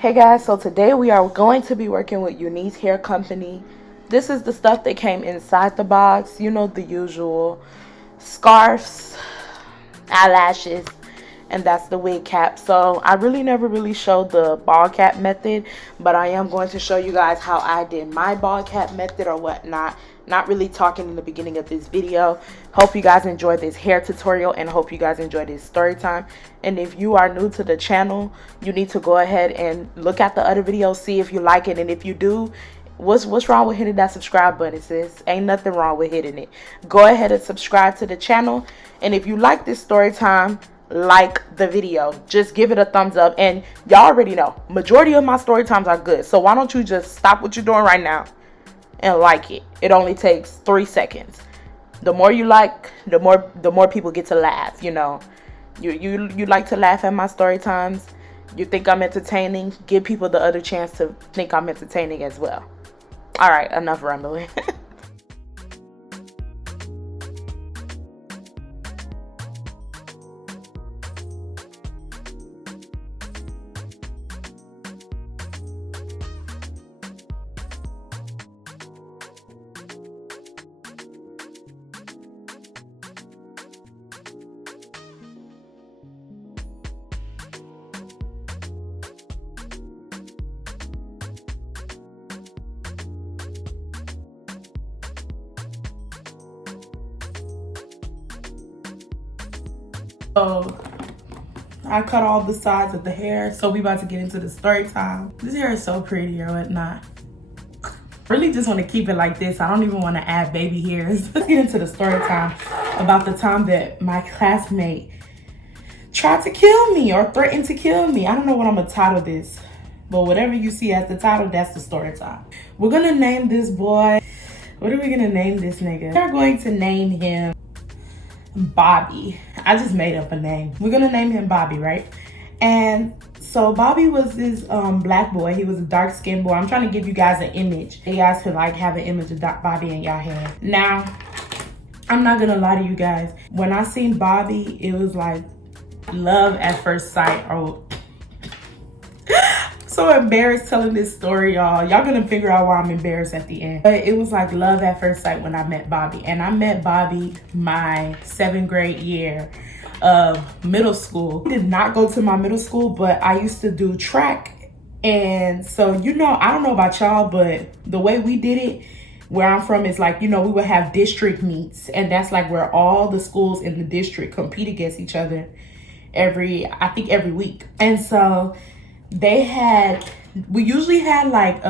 Hey guys, so today we are going to be working with Unice Hair Company. This is the stuff that came inside the box. You know, the usual scarves, eyelashes, and that's the wig cap. So I really never showed the ball cap method, but I am going to show you guys how I did my ball cap method or whatnot. Not really talking in the beginning of this video. Hope you guys enjoy this hair tutorial and hope you guys enjoy this story time. And if you are new to the channel, you need to go ahead and look at the other videos, see if you like it, and if you do, what's wrong with hitting that subscribe button, sis? Ain't nothing wrong with hitting it. Go ahead and subscribe to the channel, and if you like this story time, like the video, just give it a thumbs up. And y'all already know majority of my story times are good, so why don't you just stop what you're doing right now and like it. It only takes 3 seconds. The more you like, the more people get to laugh. You know, you like to laugh at my story times. You think I'm entertaining, give people the other chance to think I'm entertaining as well. All right, enough rambling. So I cut all the sides of the hair, so we about to get into the story time. This hair is so pretty or whatnot. Really just want to keep it like this. I don't even want to add baby hairs. Let's get into the story time about the time that my classmate tried to kill me or threatened to kill me. I don't know what I'm gonna title this, but whatever you see as the title, that's the story time. We're gonna name this boy, what are we gonna name this nigga? We're going to name him Bobby. I just made up a name. We're gonna name him Bobby, right? And so Bobby was this black boy. He was a dark skinned boy. I'm trying to give you guys an image. You guys could like have an image of Bobby in your head. Now, I'm not gonna lie to you guys. When I seen Bobby, it was like love at first sight. Or so embarrassed telling this story, y'all. Y'all gonna figure out why I'm embarrassed at the end. But it was like love at first sight when I met Bobby. And I met Bobby my 7th grade year of middle school. I did not go to my middle school, but I used to do track. And so, you know, I don't know about y'all, but the way we did it, where I'm from, is like, you know, we would have district meets. And that's like where all the schools in the district compete against each other every week. And so we usually had like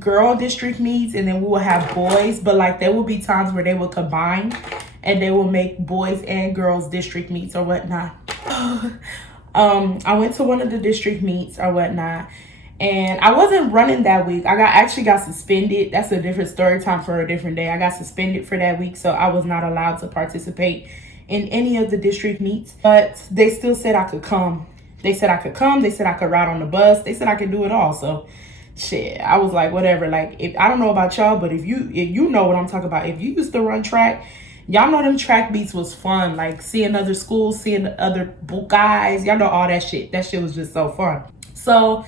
girl district meets, and then we would have boys, but like there would be times where they would combine and they will make boys and girls district meets or whatnot. I went to one of the district meets or whatnot, and I wasn't running that week. I actually got suspended. That's a different story time for a different day. I got suspended for that week, so I was not allowed to participate in any of the district meets, but they still said I could come. They said I could come. They said I could ride on the bus. They said I could do it all. So shit, I was like, whatever. Like, if I don't know about y'all, but if you know what I'm talking about, if you used to run track, y'all know them track beats was fun. Like seeing other schools, seeing other guys, y'all know all that shit. That shit was just so fun. So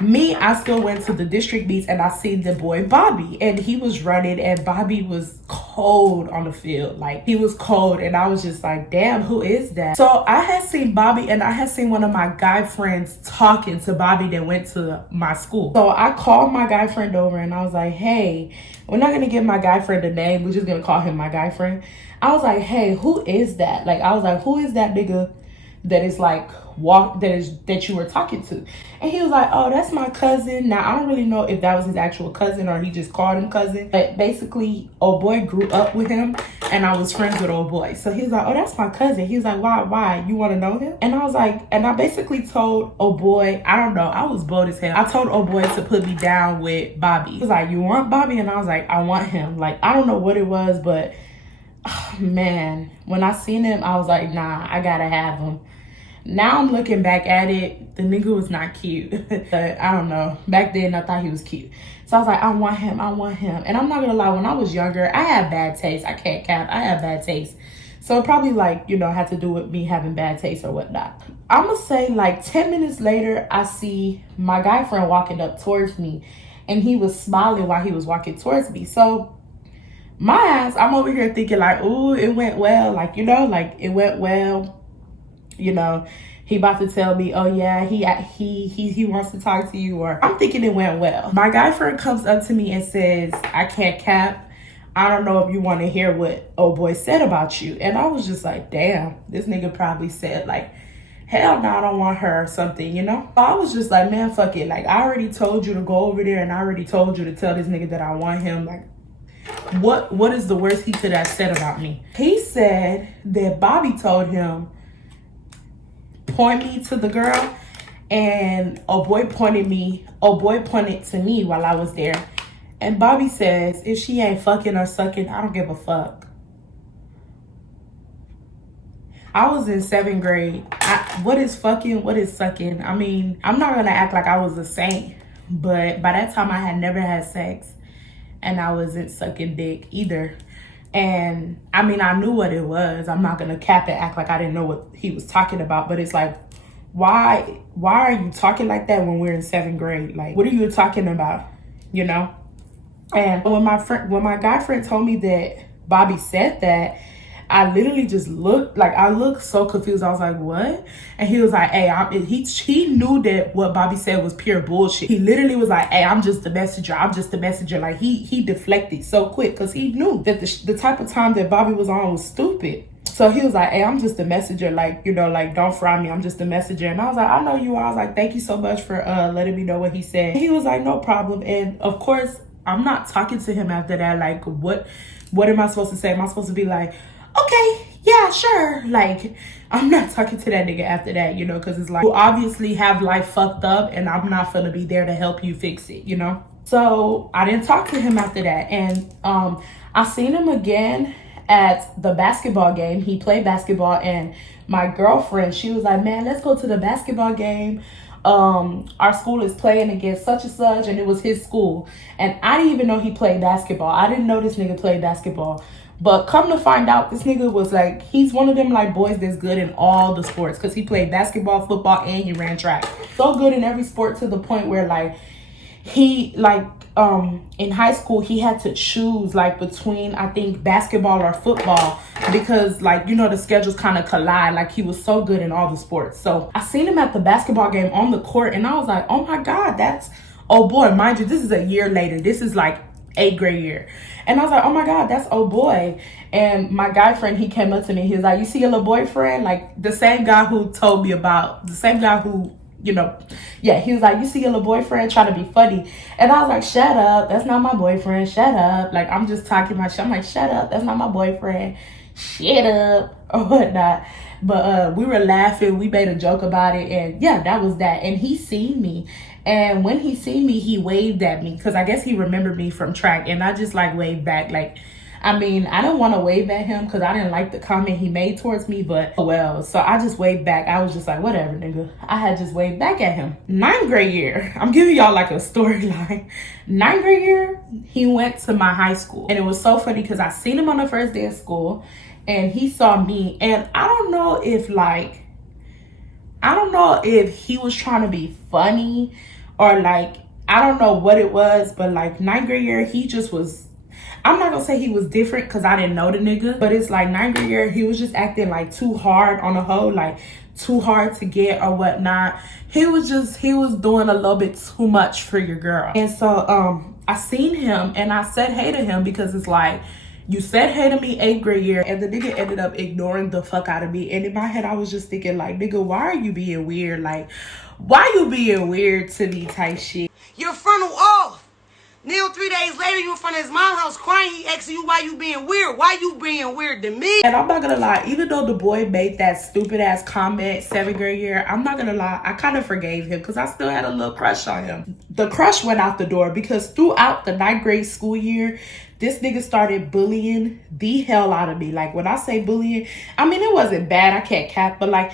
I still went to the district beats, and I seen the boy Bobby, and he was running, and Bobby was cold on the field. Like, he was cold, and I was just like, damn, who is that? So I had seen Bobby, and I had seen one of my guy friends talking to Bobby that went to my school. So I called my guy friend over, and I was like, hey, we're not gonna give my guy friend a name, we're just gonna call him my guy friend. I was like, hey, who is that? Like, I was like, who is that nigga that is like that you were talking to? And he was like, oh, that's my cousin. Now, I don't really know if that was his actual cousin or he just called him cousin, but basically old boy grew up with him, and I was friends with old boy. So he was like, oh, that's my cousin. He was like, why you want to know him? And I was like, and I basically told old boy, I don't know, I was bold as hell. I told old boy to put me down with Bobby. He was like, you want Bobby? And I was like, I want him. Like, I don't know what it was, but oh, man, when I seen him, I was like, nah, I gotta have him. Now I'm looking back at it, the nigga was not cute. But I don't know. Back then, I thought he was cute. So I was like, I want him. And I'm not gonna lie, when I was younger, I had bad taste. I can't cap. I had bad taste. So it probably like, you know, had to do with me having bad taste or whatnot. I'm gonna say like 10 minutes later, I see my guy friend walking up towards me, and he was smiling while he was walking towards me. So my ass, I'm over here thinking like, ooh, it went well. Like, you know, like it went well. You know, he about to tell me, oh yeah, he wants to talk to you, or I'm thinking it went well. My guy friend comes up to me and says, I can't cap. I don't know if you want to hear what old boy said about you. And I was just like, damn, this nigga probably said like, hell no, I don't want her or something, you know? So I was just like, man, fuck it. Like, I already told you to go over there, and I already told you to tell this nigga that I want him. Like, what is the worst he could have said about me? He said that Bobby told him, point me to the girl, and old boy pointed to me while I was there. And Bobby says, if she ain't fucking or sucking, I don't give a fuck. I was in 7th grade. What is fucking? What is sucking? I mean, I'm not gonna act like I was a saint, but by that time I had never had sex, and I wasn't sucking dick either. And I mean, I knew what it was. I'm not gonna cap and act like I didn't know what he was talking about, but it's like, why are you talking like that when we're in 7th grade? Like, what are you talking about? You know? And when my guy friend told me that Bobby said that, I literally just looked, like, I looked so confused. I was like, what? And he was like, hey, he knew that what Bobby said was pure bullshit. He literally was like, hey, I'm just the messenger. I'm just the messenger. Like, he deflected so quick because he knew that the type of time that Bobby was on was stupid. So he was like, hey, I'm just the messenger. Like, you know, like, don't fry me. I'm just the messenger. And I was like, I know you are. I was like, thank you so much for letting me know what he said. And he was like, no problem. And of course, I'm not talking to him after that. Like, what am I supposed to say? Am I supposed to be like, okay, yeah, sure. Like, I'm not talking to that nigga after that, you know, because it's like, you obviously have life fucked up, and I'm not gonna be there to help you fix it, you know? So I didn't talk to him after that. And I seen him again at the basketball game. He played basketball, and my girlfriend, she was like, man, let's go to the basketball game. Our school is playing against such and such, and it was his school. And I didn't even know he played basketball. I didn't know this nigga played basketball. But come to find out, this nigga was like, he's one of them like boys that's good in all the sports, because he played basketball, football, and he ran track. So good in every sport to the point where like he like in high school he had to choose like between, I think, basketball or football, because like, you know, the schedules kind of collide. Like, he was so good in all the sports. So I seen him at the basketball game on the court, and I was like, oh my god, that's, oh boy. Mind you, this is a year later. This is like 8th grade year. And I was like, oh my god, that's oh boy. And my guy friend, he came up to me, he was like, you see your little boyfriend? Like, the same guy who told me about, the same guy who, you know, yeah, he was like, you see your little boyfriend trying to be funny? And I was like, shut up, that's not my boyfriend, shut up. Like, I'm just talking my shit. I'm like, shut up, that's not my boyfriend, shut up, or whatnot. But we were laughing, we made a joke about it, and yeah, that was that. And he seen me, and when he seen me, he waved at me, because I guess he remembered me from track. And I just like waved back. Like, I mean, I don't want to wave at him because I didn't like the comment he made towards me, but oh well. So I just waved back. I was just like, whatever, nigga. I had just waved back at him. 9th grade year, I'm giving y'all like a storyline. 9th grade year, he went to my high school. And it was so funny because I seen him on the first day of school, and he saw me. And I don't know if he was trying to be funny, or like, I don't know what it was, but like 9th grade year, he just was, I'm not gonna say he was different because I didn't know the nigga, but it's like 9th grade year, he was just acting like too hard on the hoe, like too hard to get or whatnot. He was doing a little bit too much for your girl. And so I seen him and I said hey to him, because it's like, you said hey to me 8th grade year, and the nigga ended up ignoring the fuck out of me. And in my head, I was just thinking like, nigga, why are you being weird? Like, why you being weird to me type shit? Your frontal off. Neil, 3 days later, you in front of his mom's house crying. He asking you why you being weird. Why you being weird to me? And I'm not gonna lie, even though the boy made that stupid ass comment 7th grade year, I'm not gonna lie, I kind of forgave him because I still had a little crush on him. The crush went out the door because throughout the 9th grade school year, this nigga started bullying the hell out of me. Like, when I say bullying, I mean, it wasn't bad, I can't cap, but like,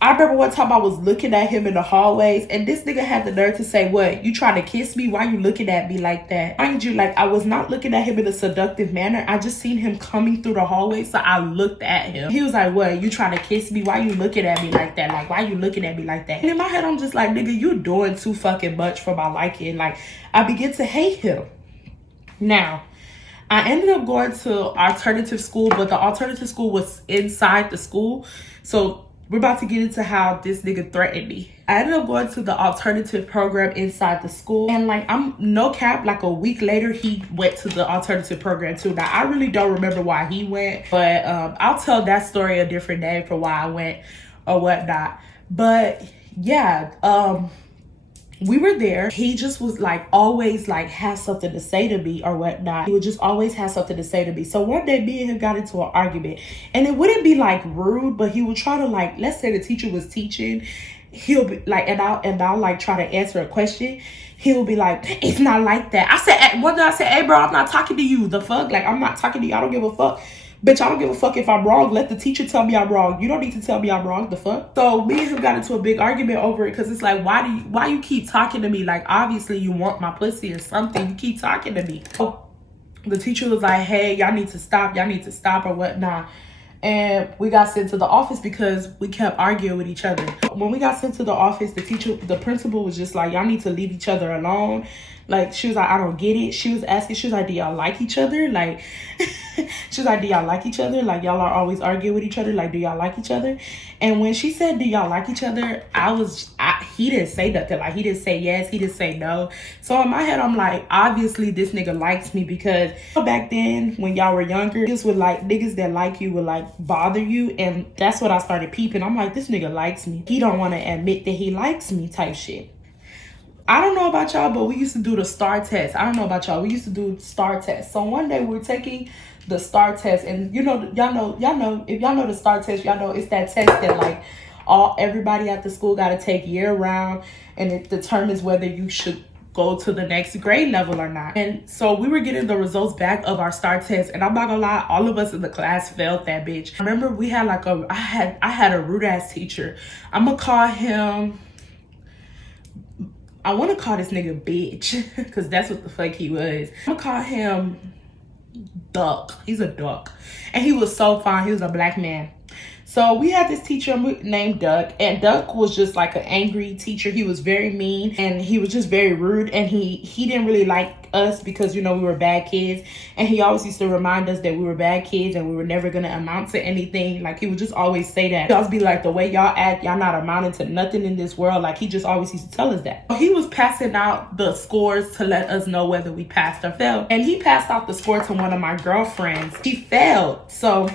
I remember one time I was looking at him in the hallways, and this nigga had the nerve to say, what, you trying to kiss me? Why you looking at me like that? Mind you, like, I was not looking at him in a seductive manner. I just seen him coming through the hallway, so I looked at him. He was like, what, you trying to kiss me? Why you looking at me like that? Like, why you looking at me like that? And in my head, I'm just like, nigga, you doing too fucking much for my liking. Like, I begin to hate him. Now, I ended up going to alternative school, but the alternative school was inside the school. So we're about to get into how this nigga threatened me. I ended up going to the alternative program inside the school. And like, I'm no cap, like a week later, he went to the alternative program too. Now, I really don't remember why he went, but I'll tell that story a different day for why I went or whatnot. But yeah, we were there. He just was like always like have something to say to me or whatnot. He would just always have something to say to me. So one day me and him got into an argument, and it wouldn't be like rude, but he would try to like, let's say the teacher was teaching, he'll be like, and I'll like try to answer a question. He'll be like, it's not like that. I said, one day I said, hey bro, I'm not talking to you. The fuck? Like, I'm not talking to you. I don't give a fuck. Bitch, I don't give a fuck if I'm wrong. Let the teacher tell me I'm wrong. You don't need to tell me I'm wrong. The fuck? So me and him got into a big argument over it, because it's like, why you keep talking to me? Like, obviously you want my pussy or something. You keep talking to me. So the teacher was like, hey, y'all need to stop. Y'all need to stop or whatnot. And we got sent to the office because we kept arguing with each other. When we got sent to the office, the principal was just like, y'all need to leave each other alone. Like, she was like, I don't get it. She was asking, she was like, do y'all like each other? Like, she was like, do y'all like each other? Like, y'all are always arguing with each other. Like, do y'all like each other? And when she said, do y'all like each other? He didn't say nothing. Like, he didn't say yes. He didn't say no. So in my head, I'm like, obviously this nigga likes me, because back then when y'all were younger, niggas would like, niggas that like you would like bother you. And that's what I started peeping. I'm like, this nigga likes me. He don't want to admit that he likes me type shit. I don't know about y'all, but we used to do the STAR test. I don't know about y'all. We used to do STAR test. So one day we were taking the STAR test, and y'all know, if y'all know the STAR test, y'all know it's that test that like everybody at the school got to take year round, and it determines whether you should go to the next grade level or not. And so we were getting the results back of our STAR test, and I'm not gonna lie, all of us in the class failed that bitch. I remember we had like I had a rude ass teacher. I'm gonna call him, I want to call this nigga bitch, because that's what the fuck he was. I'm gonna call him Duck. He's a duck. And he was so fine. He was a black man. So we had this teacher named Duck, and Duck was just like an angry teacher. He was very mean, and he was just very rude, and he didn't really like us because, you know, we were bad kids, and he always used to remind us that we were bad kids and we were never gonna amount to anything. Like, he would just always say that. He'd always be like, the way y'all act, y'all not amounting to nothing in this world. Like, he just always used to tell us that. He was passing out the scores to let us know whether we passed or failed, and he passed out the score to one of my girlfriends. She failed. So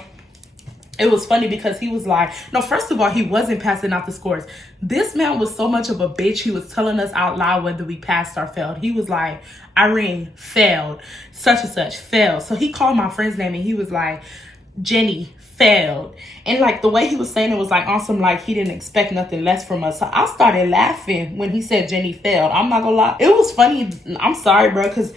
it was funny because he was like, no, first of all, he wasn't passing out the scores. This man was so much of a bitch. He was telling us out loud whether we passed or failed. He was like, Irene failed, such and such failed. So he called my friend's name and he was like, Jenny failed. And like the way he was saying it was like awesome, like he didn't expect nothing less from us. So I started laughing when he said Jenny failed. I'm not gonna lie. It was funny. I'm sorry, bro, because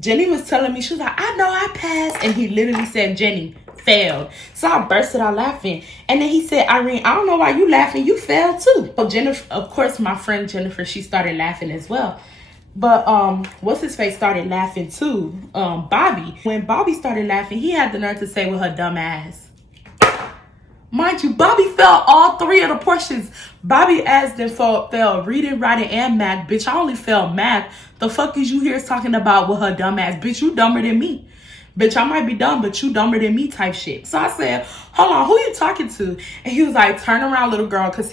Jenny was telling me, she was like, I know I passed. And he literally said, Jenny failed. So I bursted out laughing. And then he said, Irene, I don't know why you laughing. You failed too. So Jennifer, of course, my friend Jennifer, she started laughing as well. But what's his face started laughing too. Bobby. When Bobby started laughing, he had the nerve to say with her dumb ass. Mind you, Bobby failed all 3 of the portions. Bobby asked them failed reading, writing, and math. Bitch, I only failed math. The fuck is you here talking about with her dumb ass? Bitch, you dumber than me. Bitch, I might be dumb, but you dumber than me type shit. So I said, hold on, who you talking to? And he was like, turn around, little girl, because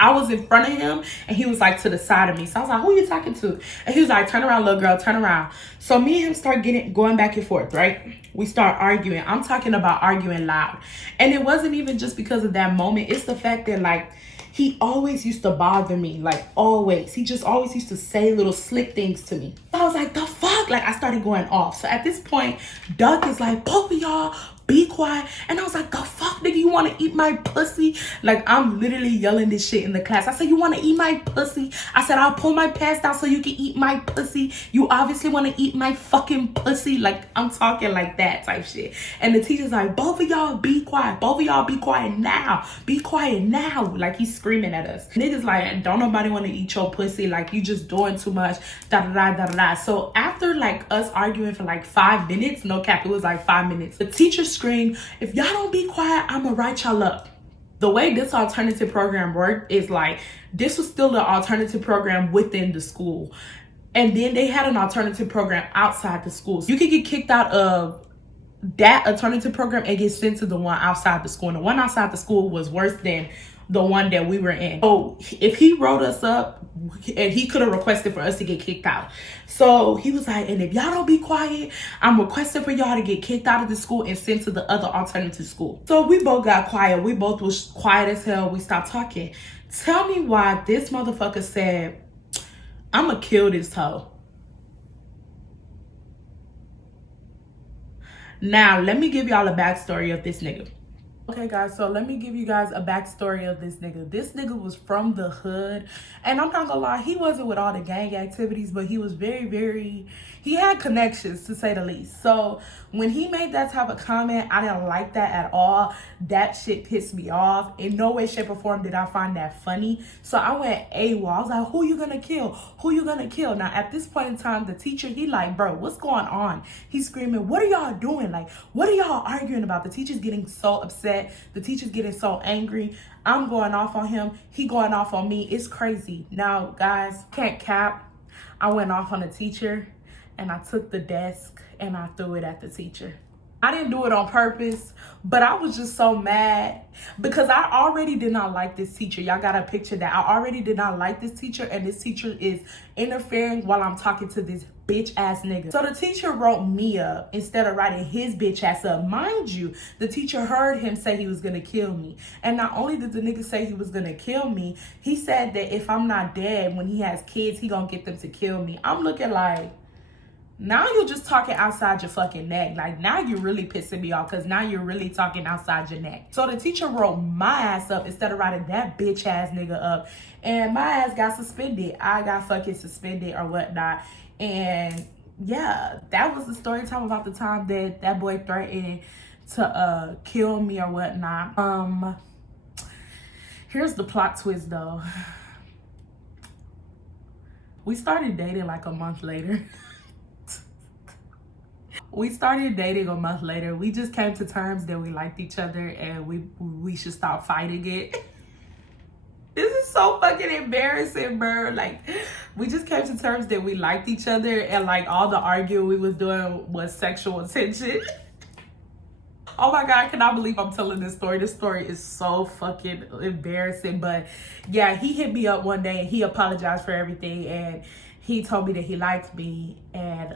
I was in front of him and he was like to the side of me. So I was like, who you talking to? And he was like, turn around, little girl, turn around. So me and him start going back and forth, right? We start arguing. I'm talking about arguing loud. And it wasn't even just because of that moment. It's the fact that like, he always used to bother me, like always. He just always used to say little slick things to me. I was like, the fuck? Like, I started going off. So at this point, Doug is like, both of y'all, be quiet. And I was like, the fuck, nigga, you want to eat my pussy? Like, I'm literally yelling this shit in the class. I said, you want to eat my pussy? I said, I'll pull my pants down so you can eat my pussy. You obviously want to eat my fucking pussy. Like, I'm talking like that type shit. And the teacher's like, both of y'all be quiet. Both of y'all be quiet now. Be quiet now. Like, he's screaming at us. Niggas like, don't nobody want to eat your pussy. Like, you just doing too much. Da da da da da. So after like us arguing for like 5 minutes, no cap, it was like 5 minutes, the teacher screamed, if y'all don't be quiet, I'm gonna write y'all up. The way this alternative program worked is like, this was still an alternative program within the school. And then they had an alternative program outside the school. So you could get kicked out of that alternative program and get sent to the one outside the school. And the one outside the school was worse than the one that we were in. So if he wrote us up, and he could have requested for us to get kicked out. So he was like, and if y'all don't be quiet, I'm requesting for y'all to get kicked out of the school and sent to the other alternative school. So we both got quiet. We both was quiet as hell. We stopped talking. Tell me why this motherfucker said, I'ma kill this hoe. Now, let me give y'all a backstory of this nigga. Okay, guys, so let me give you guys a backstory of this nigga. This nigga was from the hood, and I'm not gonna lie, he wasn't with all the gang activities, but he was very, he had connections, to say the least. So when he made that type of comment, I didn't like that at all. That shit pissed me off. In no way, shape, or form did I find that funny. So I went AWOL. I was like, who you gonna kill? Who you gonna kill? Now, at this point in time, the teacher, he like, bro, what's going on? He's screaming, what are y'all doing? Like, what are y'all arguing about? The teacher's getting so upset. The teacher's getting so angry. I'm going off on him. He going off on me. It's crazy. Now, guys, can't cap. I went off on the teacher, and I took the desk and I threw it at the teacher. I didn't do it on purpose, but I was just so mad because I already did not like this teacher. Y'all gotta picture that. I already did not like this teacher, and this teacher is interfering while I'm talking to this bitch ass nigga. So the teacher wrote me up instead of writing his bitch ass up. Mind you, the teacher heard him say he was gonna kill me. And not only did the nigga say he was gonna kill me, he said that if I'm not dead, when he has kids, he gonna get them to kill me. I'm looking like, now you're just talking outside your fucking neck. Like, now you're really pissing me off because now you're really talking outside your neck. So the teacher wrote my ass up instead of writing that bitch ass nigga up. And my ass got suspended. I got fucking suspended or whatnot. And yeah, that was the story time about the time that that boy threatened to kill me or whatnot. Here's the plot twist though. We started dating like a month later. We started dating a month later. We just came to terms that we liked each other and we should stop fighting it. This is so fucking embarrassing, bro. Like, we just came to terms that we liked each other, and like all the arguing we was doing was sexual tension. Oh my God, I cannot believe I'm telling this story. This story is so fucking embarrassing. But yeah, he hit me up one day and he apologized for everything, and he told me that he liked me, and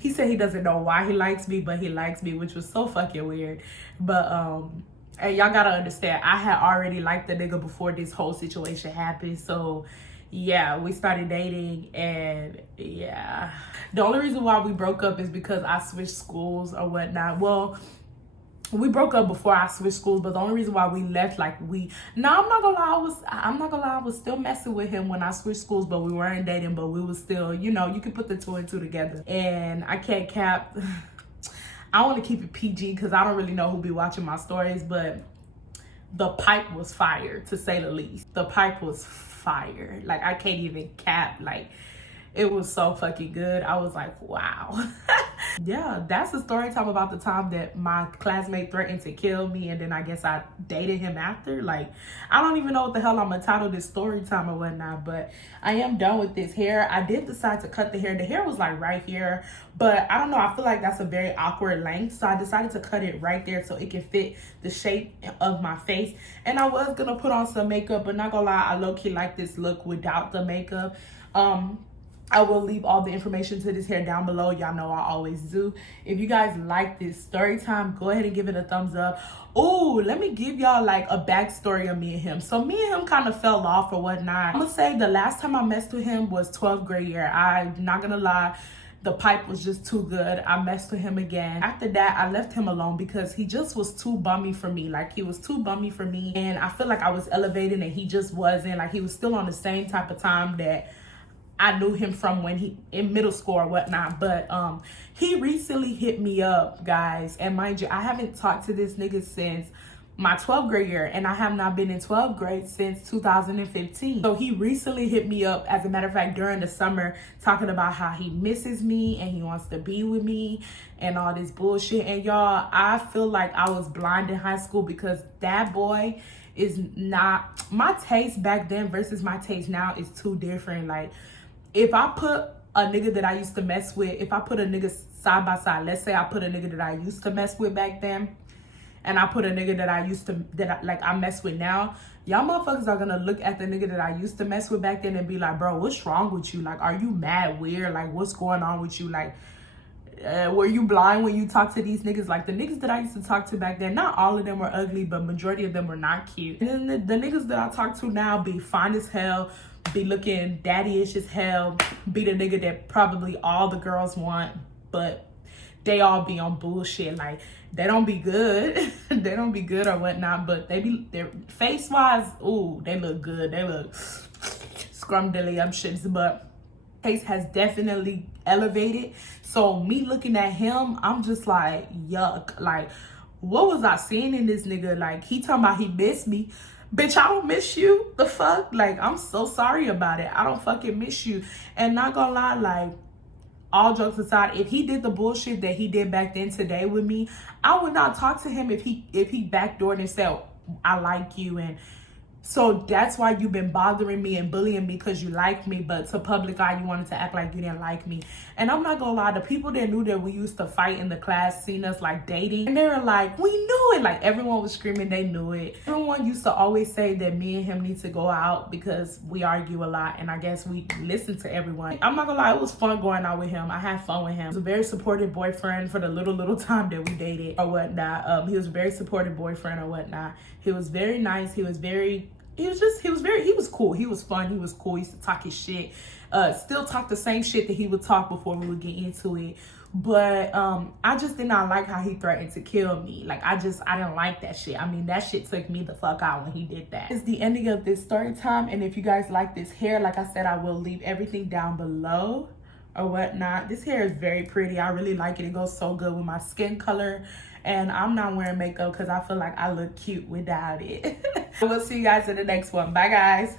he said he doesn't know why he likes me, but he likes me, which was so fucking weird. But and y'all gotta understand, I had already liked the nigga before this whole situation happened. So yeah, we started dating, and yeah, the only reason why we broke up is because I switched schools or whatnot. Well, we broke up before I switched schools, but the only reason why we left, like I'm not gonna lie, I was still messing with him when I switched schools, but we weren't dating, but we was still, you know, you can put the 2 and 2 together. And I can't cap, I want to keep it PG because I don't really know who be watching my stories, but the pipe was fire, to say the least. The pipe was fire. Like, I can't even cap. Like, it was so fucking good. I was like, wow. Yeah, that's the story time about the time that my classmate threatened to kill me, and then I guess I dated him after. Like, I don't even know what the hell I'm gonna title this story time or whatnot, but I am done with this hair. I did decide to cut the hair. The hair was like right here, but I don't know, I feel like that's a very awkward length, so I decided to cut it right there so it can fit the shape of my face. And I was gonna put on some makeup, but not gonna lie, I low-key like this look without the makeup. I will leave all the information to this hair down below. Y'all know I always do. If you guys like this story time, go ahead and give it a thumbs up. Oh, let me give y'all like a backstory of me and him. So me and him kind of fell off or whatnot. I'm gonna say the last time I messed with him was 12th grade year. I'm not gonna lie. the pipe was just too good. I messed with him again. After that, I left him alone because he just was too bummy for me. Like, he was too bummy for me. And I feel like I was elevating and he just wasn't. Like, he was still on the same type of time that I knew him from when he in middle school or whatnot. But he recently hit me up, guys. And mind you, I haven't talked to this nigga since my 12th grade year, and I have not been in 12th grade since 2015. So he recently hit me up, as a matter of fact, during the summer, talking about how he misses me and he wants to be with me and all this bullshit. And y'all, I feel like I was blind in high school because that boy is not, my taste back then versus my taste now is too different. Like, if I put a nigga that I used to mess with, if I put a nigga side by side, let's say I put a nigga that I used to mess with back then, and I put a nigga that I mess with now, y'all motherfuckers are gonna look at the nigga that I used to mess with back then and be like, bro, what's wrong with you? Like, are you mad weird? Like, what's going on with you? Like, were you blind when you talk to these niggas? Like, the niggas that I used to talk to back then, not all of them were ugly, but majority of them were not cute. And then the niggas that I talk to now be fine as hell, be looking daddy-ish as hell, be the nigga that probably all the girls want, but they all be on bullshit. Like, they don't be good. They don't be good or whatnot, but they're face-wise, ooh, they look good. They look scrumdiddly but face has definitely elevated. So me looking at him, I'm just like, yuck. Like, what was I seeing in this nigga? Like, he talking about he missed me. Bitch, I don't miss you. The fuck? Like, I'm so sorry about it. I don't fucking miss you. And not gonna lie, like, all jokes aside, if he did the bullshit that he did back then today with me, I would not talk to him if he backdoored and said, I like you. And so that's why you've been bothering me and bullying me, because you like me, but to public eye, you wanted to act like you didn't like me. And I'm not gonna lie, the people that knew that we used to fight in the class seen us like dating, and they were like, we knew it. Like, everyone was screaming, they knew it. Everyone used to always say that me and him need to go out because we argue a lot, and I guess we listen to everyone. I'm not gonna lie, it was fun going out with him. I had fun with him. He was a very supportive boyfriend for the little time that we dated or whatnot. He was a very supportive boyfriend or whatnot. He was very nice. He was cool. He was fun. He was cool. He used to talk his shit. Still talk the same shit that he would talk before we would get into it. But I just did not like how he threatened to kill me. Like, I didn't like that shit. I mean, that shit took me the fuck out when he did that. It's the ending of this story time. And if you guys like this hair, like I said, I will leave everything down below or whatnot. This hair is very pretty. I really like it. It goes so good with my skin color. And I'm not wearing makeup because I feel like I look cute without it. We'll see you guys in the next one. Bye, guys.